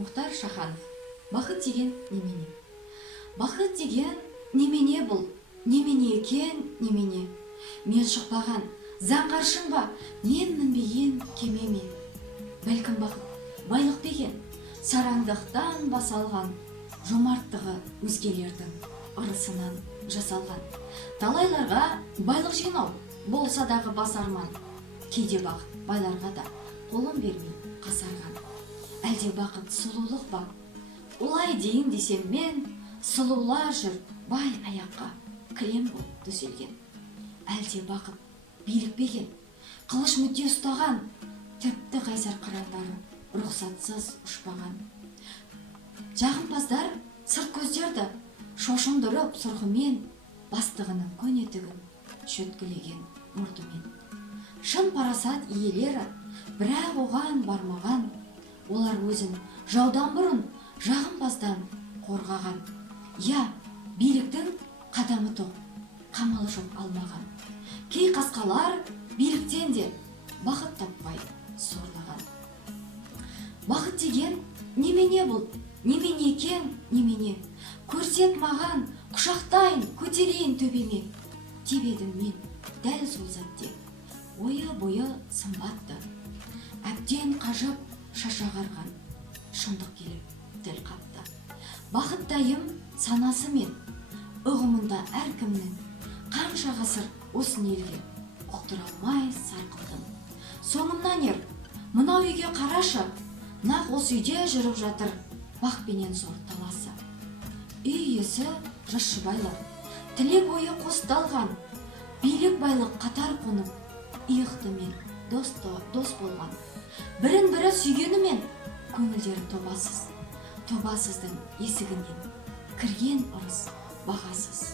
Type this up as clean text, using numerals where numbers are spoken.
Мұхтар Шаханов. Бақыт деген немене? Бақыт деген немене бұл? Немене екен, немене? Мен шықпаған, заңғаршын ба, мен мінбеген кемеме. Бәлкім бақыт байлық деген, сараңдықтан басалған, жомарттығы өзгелердің ырысынан жасалған. Талайларға байлық жинау болса дағы бас арман. Кейде бақыт байларға да қолын бермей қасарған. Әлде бақыт сұлулық ба? Олай дейін десем мен, сұлулар жүр бай аяққа кілем болып төселген. Әлде бақыт билік беген, қылыш мүдде ұстаған, тіпті қайсар қырандары рұқсатсыз ұшпаған. Жағымпаздар сырт көздерді шошындырып сұрқымен, бастығының көнетігін шөткілеген мұртымен. Шын парасат иелері бірақ оған бармаған, олар өзін жаудан бұрын жағымпаздан қорғаған. Я, биліктің қадамы тоқ, қамалы жоқ алмаған. Кей қасқалар биліктен де бақыт таппай сорлаған. Бақыт деген немене бұл? Немене екен, немене? Көрсет маған, құшақтайын, көтерейін төбеме. Деп едім мен дәл сол сәтте, ойы-бойы сымбатты. Әбден қажып шашағарған, шындық келіп тіл қапты. Бақыттайым санасы мен, ұғымында әркімнің, қанша ғасыр осы елге ұқтыра алмай сарқылдым. Соңымнан ер, мынау үйге қарашы, нақ осы үйде жүріп жатыр бақ пенен зор таласы. Үй иесі жыршы байлар, тілек ойы қосталған, билік байлық қатар қонып, иықты мен дос болған. Бірін-бірі сүйгенімен көңілдері тобасыз, тобасыздың есігінен кірген ырыс бағасыз.